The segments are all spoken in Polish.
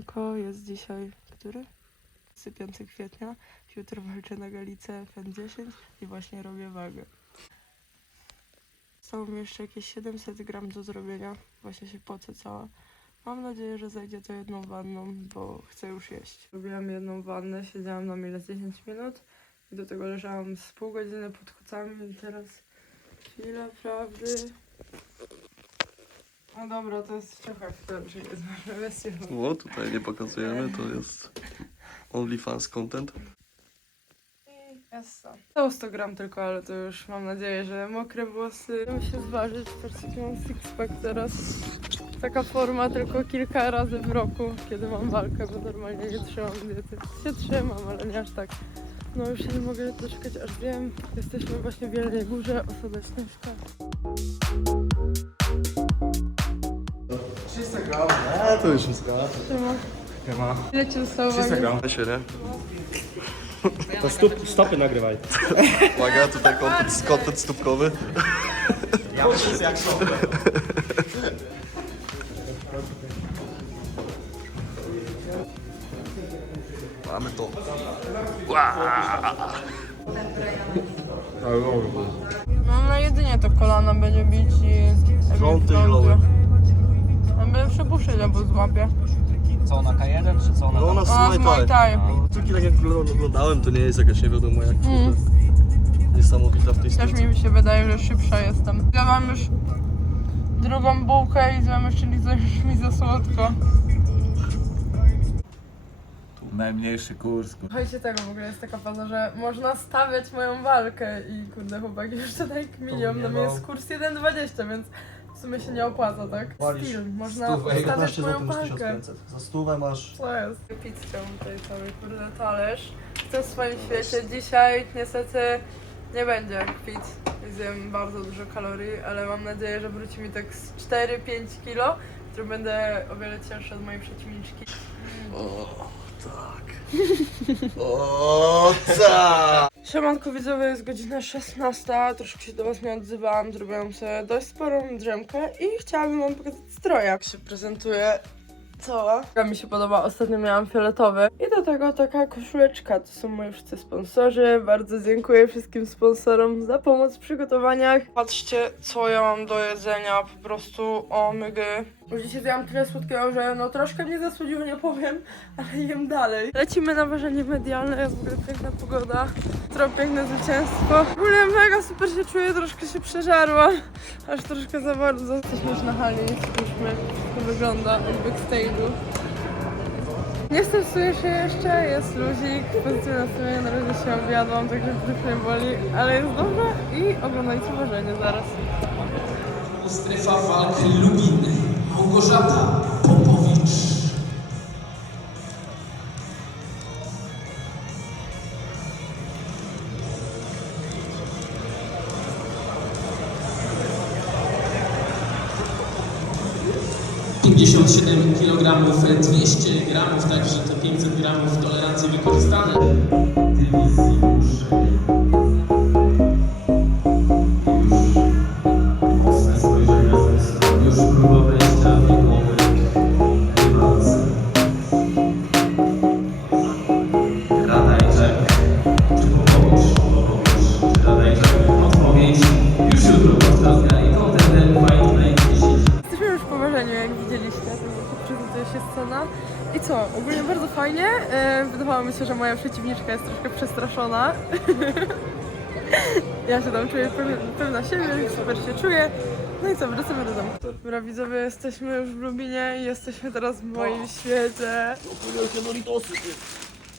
Siemanko, jest dzisiaj który? 5 kwietnia. Jutro walczę na Galicę FN10 i właśnie robię wagę. Zostało mi jeszcze jakieś 700 gram do zrobienia. Właśnie się pocę cała. Mam nadzieję, że zajdzie to jedną wanną, bo chcę już jeść. Robiłam jedną wannę, siedziałam na mile 10 minut i do tego leżałam z pół godziny pod kocami teraz chwila prawdy. No dobra, to jest ciuchak, dobrze jest, bez ciuchów. O, tutaj nie pokazujemy, to jest OnlyFans content. I Essa. To 100 gram tylko, ale to już mam nadzieję, że mokre włosy. Muszę się zważyć, patrzcie jaki mam sixpack teraz. Taka forma tylko kilka razy w roku, kiedy mam walkę, bo normalnie nie trzymam diety. Się trzymam, ale nie aż tak. No już się nie mogę doczekać, aż wiem. Jesteśmy właśnie w Wielkiej Górze, osada Śnieżka. Gram. A, to już jest Siema. Zostało 300 wagi? gram. To stopy nagrywaj. Uwaga, tutaj content, content stópkowy. Ja muszę jak są. Mamy to. No na jedynie to kolana będzie bić i... Fronty i lowy. Ja będę przepuszczać albo złapię. Co, na K1 czy co na No ona A, w słuchaj Muay tak. Thai. Tylko tak jak oglądałem, to nie jest jakaś nie wiadomo jak Mm. niesamowita w tej Też mi się wydaje, że szybsza jestem. Ja mam już drugą bułkę i złam jeszcze lizę, już mi za słodko. Najmniejszy kurs. kur- Słuchajcie tego, w ogóle jest taka faza, że można stawiać moją walkę i kurde chłopaki już tutaj kminią, na mnie jest kurs 1,20, więc w sumie się nie opłaca, tak? Styl, można stawiać moją walkę. Za stówę masz... Co jest? Pizzę tutaj cały kurde talerz. W tym swoim świecie dzisiaj niestety nie będzie pizz. Zjem bardzo dużo kalorii, ale mam nadzieję, że wróci mi tak z 4-5 kilo, które będę o wiele cięższe od mojej przeciwniczki. O, tak. O, tak. Siemanko widzowie, jest godzina 16, troszkę się do was nie odzywałam, zrobiłam sobie dość sporą drzemkę i chciałabym wam pokazać stroje, jak się prezentuje Taka mi się podoba, ostatnio miałam fioletowy i do tego taka koszuleczka, to są moi wszyscy sponsorzy, bardzo dziękuję wszystkim sponsorom za pomoc w przygotowaniach. Patrzcie, co ja mam do jedzenia, po prostu omygy. Już dzisiaj zjadłam tyle słodkiego, że no troszkę mnie zasłodziło, nie powiem, ale jem dalej. Lecimy na ważenie medialne, jest w ogóle piękna pogoda, trochę piękne zwycięstwo. W ogóle mega super się czuję, troszkę się przeżarła, aż troszkę za bardzo. Jesteśmy już na hali, spójrzmy, jak to wygląda od backstage'u. Nie stresuję się jeszcze, jest luzik, pozytywne nastawienie, na razie się objadłam, także brzuch nie boli, ale jest dobrze i oglądajcie ważenie zaraz. Strefa walki Lubin. Małgorzata 57 kg 200 gramów, także te 500 gramów tolerancji wykorzystane. Moja przeciwniczka jest troszkę przestraszona. ja się tam czuję pewna, siebie, super się czuję. No i co, wracamy do domu. Dobra, widzowie, jesteśmy już w Lubinie i jesteśmy teraz w moim świecie.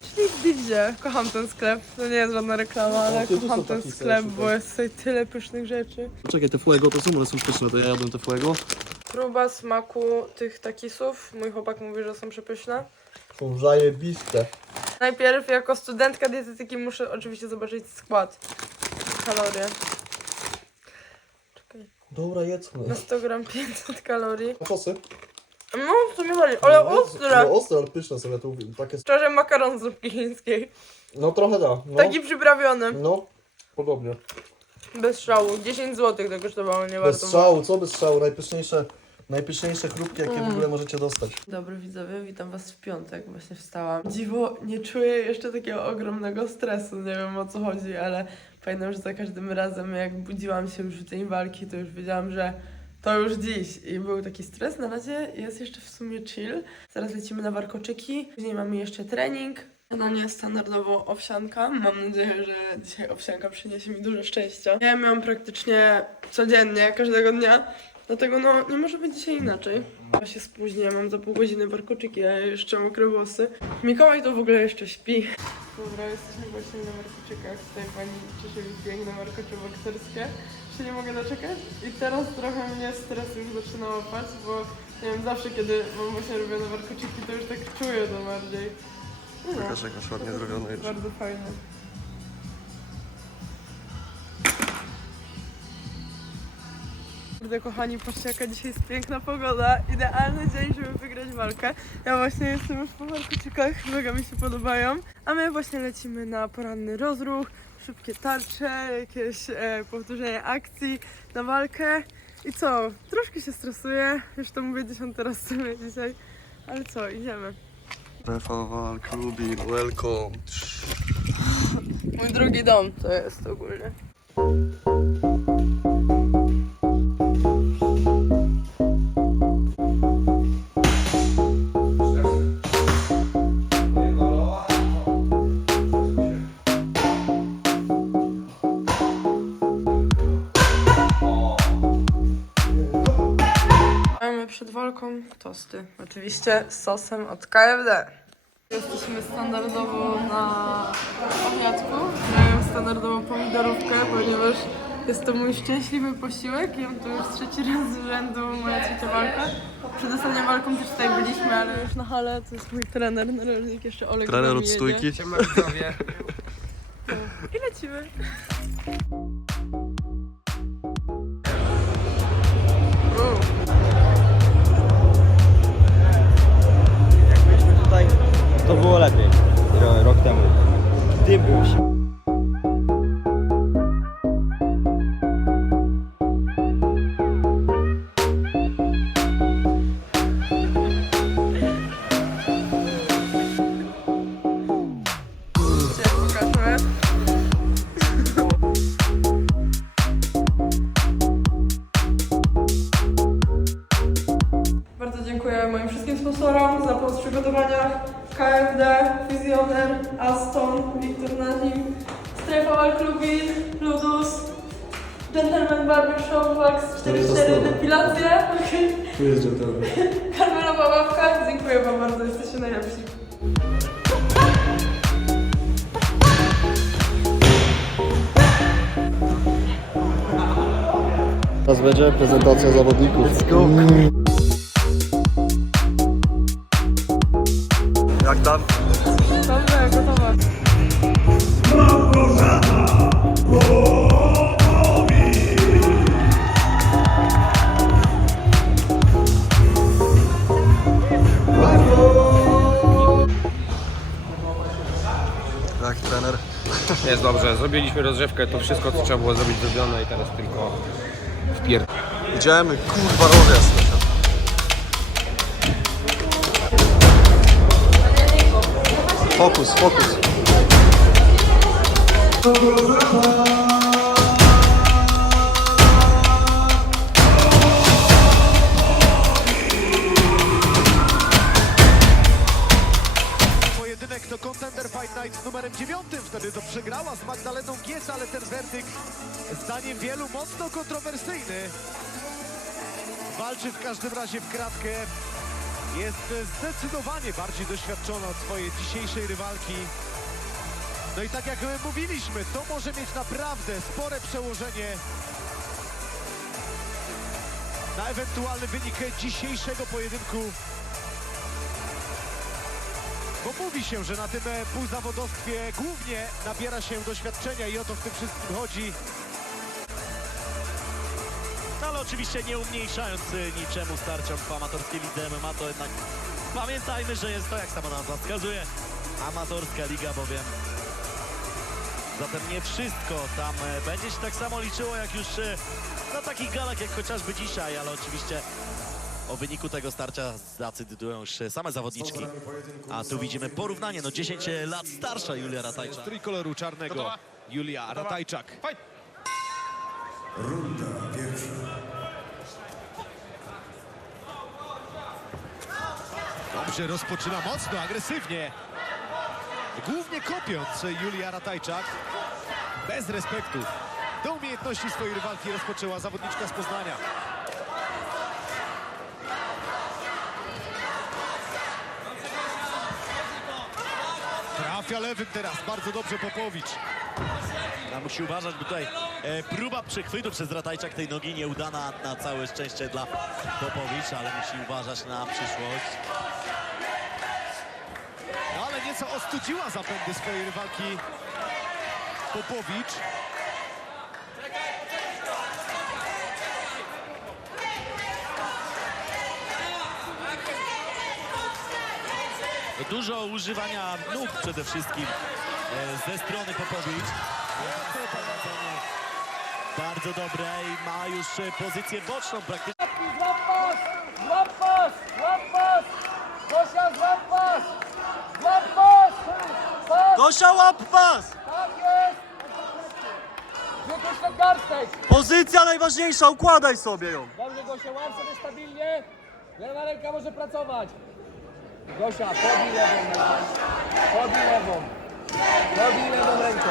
Czyli w Divzie. Kocham ten sklep. To nie jest żadna reklama, ale kocham ten sklep, bo jest tutaj tyle pysznych rzeczy. Czekaj, te fuego to są, one są pyszne, to ja jadłem te fuego. Próba smaku tych takisów. Mój chłopak mówi, że są przepyszne. Są zajebiste. Najpierw jako studentka dietetyki muszę oczywiście zobaczyć skład. Kalorie. Czekaj. Dobra, jedzmy. Na 100 gram 500 kalorii. Sosy? No, w sumie chodzi, ale ostre. No ostre, ale pyszne ja tu takie... Szczerze, makaron z zupki chińskiej. No trochę da, no. Taki przyprawiony. No, podobnie. Bez szału. 10 zł to kosztowało, nie Bez warto. strzału, co bez strzału? Najpyszniejsze Najpyszniejsze chrupki, jakie w ogóle możecie dostać. Dobry widzowie, witam was w piątek, właśnie wstałam. Dziwo, nie czuję jeszcze takiego ogromnego stresu, nie wiem o co chodzi, ale pamiętam, że za każdym razem jak budziłam się już w dzień walki, to już wiedziałam, że to już dziś i był taki stres. Na razie jest jeszcze w sumie chill. Zaraz lecimy na warkoczyki, później mamy jeszcze trening. No nie standardowo owsianka. Mam nadzieję, że dzisiaj owsianka przyniesie mi dużo szczęścia. Ja ją mam praktycznie codziennie, każdego dnia. Dlatego no, nie może być dzisiaj inaczej. Ja się spóźnię, mam za pół godziny warkoczyki, a ja jeszcze mokre włosy. Mikołaj to w ogóle jeszcze śpi. Dobra, jesteśmy właśnie na warkoczykach. Tutaj pani cieszy mi piękne warkocze bokserskie. Się nie mogę doczekać. I teraz trochę mnie stres już zaczyna łapać, bo nie wiem, zawsze kiedy mam właśnie robione warkoczyki, to już tak czuję to bardziej. No, Pokaż jak masz ładnie zrobione już. bardzo fajne. Kurde kochani, patrzcie jaka dzisiaj jest piękna pogoda. Idealny dzień, żeby wygrać walkę. Ja właśnie jestem już po warkoczykach, mega mi się podobają. A my właśnie lecimy na poranny rozruch, szybkie tarcze, jakieś e, powtórzenie akcji na walkę. I co? Troszkę się stresuję, już to mówię dziesiąty raz sobie dzisiaj. Ale co, idziemy. Rafał Walk, Rubin, welcome. Mój drugi dom to jest ogólnie. Tosty. Oczywiście z sosem od KFD. Jesteśmy standardowo na obiadku. Miałem standardową pomidorówkę, ponieważ jest to mój szczęśliwy posiłek. Jem to już trzeci raz z rzędu moja trzecia walka. Przed ostatnią walką też tutaj byliśmy, ale już na hale. To jest mój trener, narożnik jeszcze Olek. Trener od stójki. I lecimy. To było lepiej. Ro- Rok temu. Dym najlepsi. Teraz będzie prezentacja zawodników. Let's go. Jak tam? Jak trener? Jest dobrze, zrobiliśmy rozgrzewkę, to wszystko co trzeba było zrobić zrobione i teraz tylko wpier... Idziemy, kurwa rozjazd. Fokus, fokus. Numerem 9. Wtedy to przegrała z Magdaleną Gies, ale ten werdykt zdaniem wielu mocno kontrowersyjny. Walczy w każdym razie w kratkę. Jest zdecydowanie bardziej doświadczona od swojej dzisiejszej rywalki. No i tak jak mówiliśmy, to może mieć naprawdę spore przełożenie na ewentualny wynik dzisiejszego pojedynku. Bo mówi się, że na tym e, półzawodowstwie głównie nabiera się doświadczenia i o to w tym wszystkim chodzi. Ale oczywiście nie umniejszając y, niczemu starciom w amatorskiej lidze MMA, to jednak pamiętajmy, że jest to, jak sama nazwa wskazuje, amatorska liga, bowiem zatem nie wszystko tam e, będzie się tak samo liczyło, jak już e, na takich galach, jak chociażby dzisiaj, ale oczywiście O wyniku tego starcia zadecydują już same zawodniczki. A tu widzimy porównanie, no 10 lat starsza Julia Ratajczak. Trójkoloru czarnego Julia Ratajczak. Dobrze, rozpoczyna mocno, agresywnie. Głównie kopiąc Julia Ratajczak. Bez respektu. Do umiejętności swojej rywalki rozpoczęła zawodniczka z Poznania. Trafia lewym teraz, bardzo dobrze Popowicz. Ona musi uważać, bo tutaj e, próba przechwytu przez Ratajczak tej nogi nieudana na całe szczęście dla Popowicz, ale musi uważać na przyszłość. No ale nieco ostudziła zapędy swojej rywalki Popowicz. Dużo używania nóg przede wszystkim e, ze strony Popowicz. Bardzo dobre i ma już e, pozycję boczną praktycznie. Złap pas! Złap pas! Złap pas! Gosia, złap pas! Złap pas! Pas! Gosia, łap pas! Tak jest! Wypuść ten garstek! Pozycja najważniejsza, układaj sobie ją. Dobrze, Gosia, łap sobie stabilnie. Lewa ręka może pracować. Gosia, podbij lewą rękę. Podbij lewą. Podbij lewą rękę.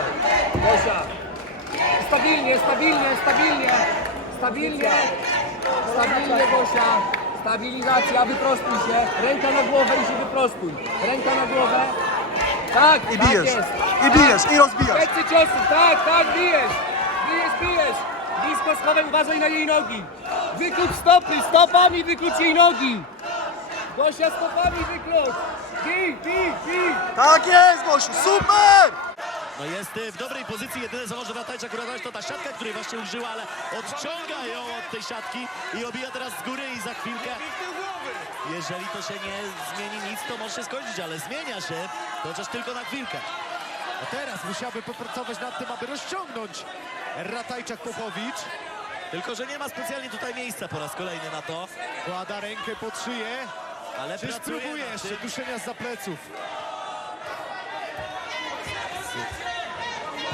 Gosia. Stabilnie, stabilnie, stabilnie. Stabilnie. Stabilnie, Gosia. Stabilizacja, wyprostuj się. Ręka na głowę i się wyprostuj. Ręka na głowę. Tak, I tak bijesz, jest. i bijesz, i rozbijasz. Plecy ciosów, tak, tak, bijesz. Bijesz, bijesz. Blisko schowaj, uważaj na jej nogi. Wyklucz stopy, stopami wyklucz jej nogi. Gosia, stopami wyklucz. Bij, bij, bij. Tak jest, Gosiu, super! No jest e, w dobrej pozycji, jedyne co może Ratajczak uratować to ta siatka, której właśnie użyła, ale odciąga ją od tej siatki i obija teraz z góry i za chwilkę. Jeżeli to się nie zmieni nic, to może się skończyć, ale zmienia się, chociaż tylko na chwilkę. A teraz musiałby popracować nad tym, aby rozciągnąć Ratajczak Popowicz. Tylko, że nie ma specjalnie tutaj miejsca po raz kolejny na to, Kłada rękę pod szyję. Ale Czyż próbuje jeszcze duszenia za pleców.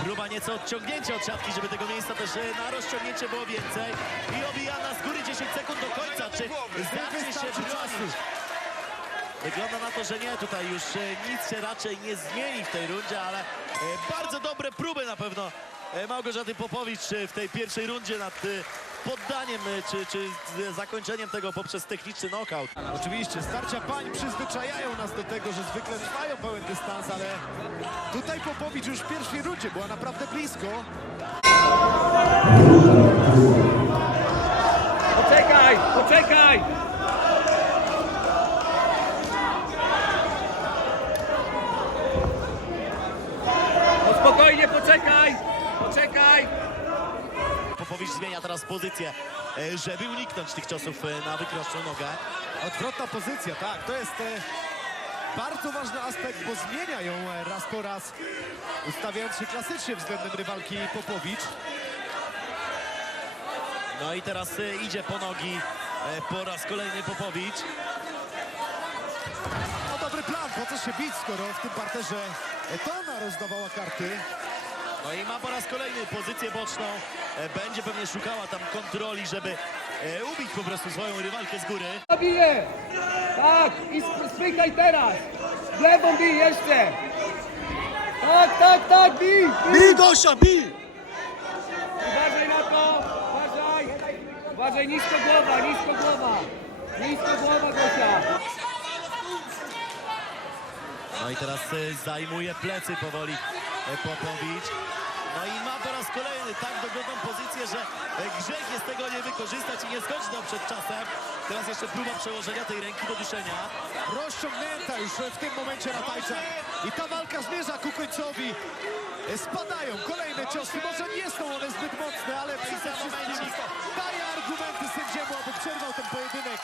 Próba nieco odciągnięcia od siatki, żeby tego miejsca też e, na rozciągnięcie było więcej. I obijana z góry 10 sekund do końca. Czy zdarzy się bronić? Wygląda na to, że nie. Tutaj już e, nic się raczej nie zmieni w tej rundzie, ale e, bardzo dobre próby na pewno e, Małgorzaty Popowicz w tej pierwszej rundzie nad poddaniem czy, czy z zakończeniem tego poprzez techniczny knockout. Oczywiście starcia pań przyzwyczajają nas do tego, że zwykle trwają pełen dystans, ale tutaj Popowicz już w pierwszej rundzie była naprawdę blisko. Poczekaj, poczekaj. No spokojnie, poczekaj. Poczekaj. Popowicz zmienia teraz pozycję, e, żeby uniknąć tych ciosów e, na wykroczną nogę. Odwrotna pozycja, tak, to jest e, bardzo ważny aspekt, bo zmienia ją raz po raz, ustawiając się klasycznie względem rywalki Popowicz. No i teraz idzie po nogi po raz kolejny Popowicz. No dobry plan, po co się bić, skoro w tym parterze to ona rozdawała karty. No i ma po raz kolejny pozycję boczną. E, Będzie pewnie szukała tam kontroli, żeby e, ubić po prostu swoją rywalkę z góry. Bije. Tak, i sp- spykaj teraz. W lewą bij jeszcze. Tak, tak, tak, bij. bij. Bij, Gosia, bij! Uważaj na to, uważaj. Uważaj, nisko głowa, nisko głowa. Nisko głowa, Gosia. No i teraz e, zajmuje plecy powoli Popowicz. No i ma po raz kolejny tak dogodną pozycję, że e, grzech jest tego nie wykorzystać i nie skończyć nam przed czasem. Teraz jeszcze próba przełożenia tej ręki do duszenia. Rozciągnięta już w tym momencie Ratajczak. I ta walka zmierza ku końcowi. E, Spadają kolejne ciosy, może nie są one zbyt mocne, ale przede wszystkim daje argumenty sędziemu, aby przerwał ten pojedynek.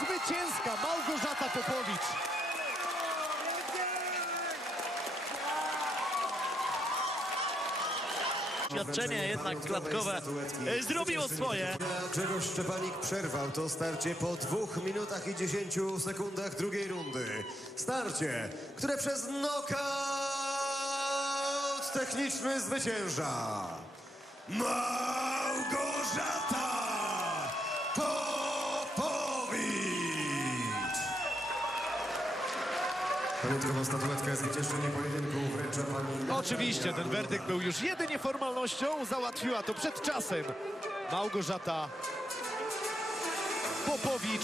Zwycięska Małgorzata Popowicz. Doświadczenie jednak klatkowe e, zrobiło swoje. Grzegorz Szczepanik przerwał to starcie po 2 minutach i 10 sekundach drugiej rundy. Starcie, które przez knockout techniczny zwycięża Małgorzata Pojedynku wręcza pani... Oczywiście, ten werdykt był już jedynie formalnością, załatwiła to przed czasem Małgorzata Popowicz.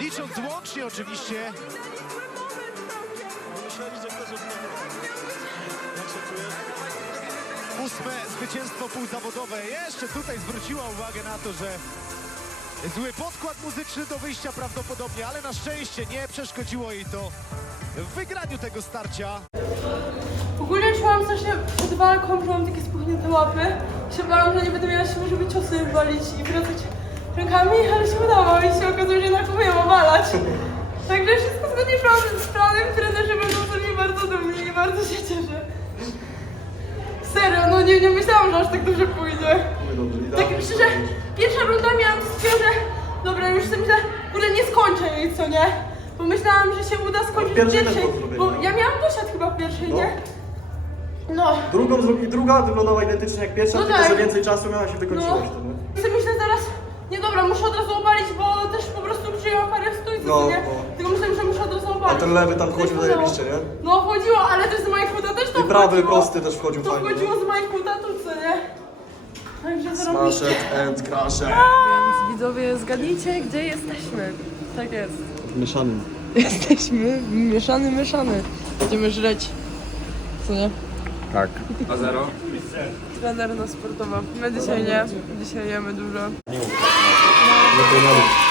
Licząc łącznie oczywiście. Ósme zwycięstwo półzawodowe. Jeszcze tutaj zwróciła uwagę na to, że zły podkład muzyczny do wyjścia prawdopodobnie, ale na szczęście nie przeszkodziło jej to w wygraniu tego starcia. Ogólnie czułam strasznie przed walką, że mam takie spuchnięte łapy. Się bałam, że nie będę miała siły, żeby ciosy walić i wracać rękami, ale się udało i się okazuje, że jednak umiem obalać. Także wszystko zgodnie z planem, trenerzy będą ze mnie bardzo dumni i bardzo się cieszę. Serio, no nie, nie myślałam, że aż tak dobrze pójdzie. Tak myślę, że pierwsza runda miałam coś że dobra, już sobie myślę, kurde nie skończę jej, co nie? Bo myślałam, że się uda skończyć w pierwszej, też było bo no. ja miałam dosiad chyba w pierwszej, nie? No, Drugą zrobi druga, wyglądała identycznie jak pierwsza, No tylko tak. że więcej czasu miała się wykończyło no. nie? I sobie myślę zaraz, nie dobra, muszę od razu obalić, bo też po prostu przyjęłam parę stójców, No, nie? no. Tylko myślałem, że muszę od razu obalić. A ten lewy tam Coś chodził wchodziło. zajebiście, nie? No chodziło, ale też z Majkuta też to I prawy wchodziło. prosty też wchodził To fajnie, wchodziło nie? z Majkuta tu, co nie? Także zarobiście. Smashed and crushed. Więc widzowie, zgadnijcie, gdzie jesteśmy. Tak jest. Mieszanym. Jesteśmy mieszany, mieszany. Będziemy żreć. Co nie? Tak. A zero? Trener na sportowa. My dzisiaj nie. Dzisiaj jemy dużo. No to mamy.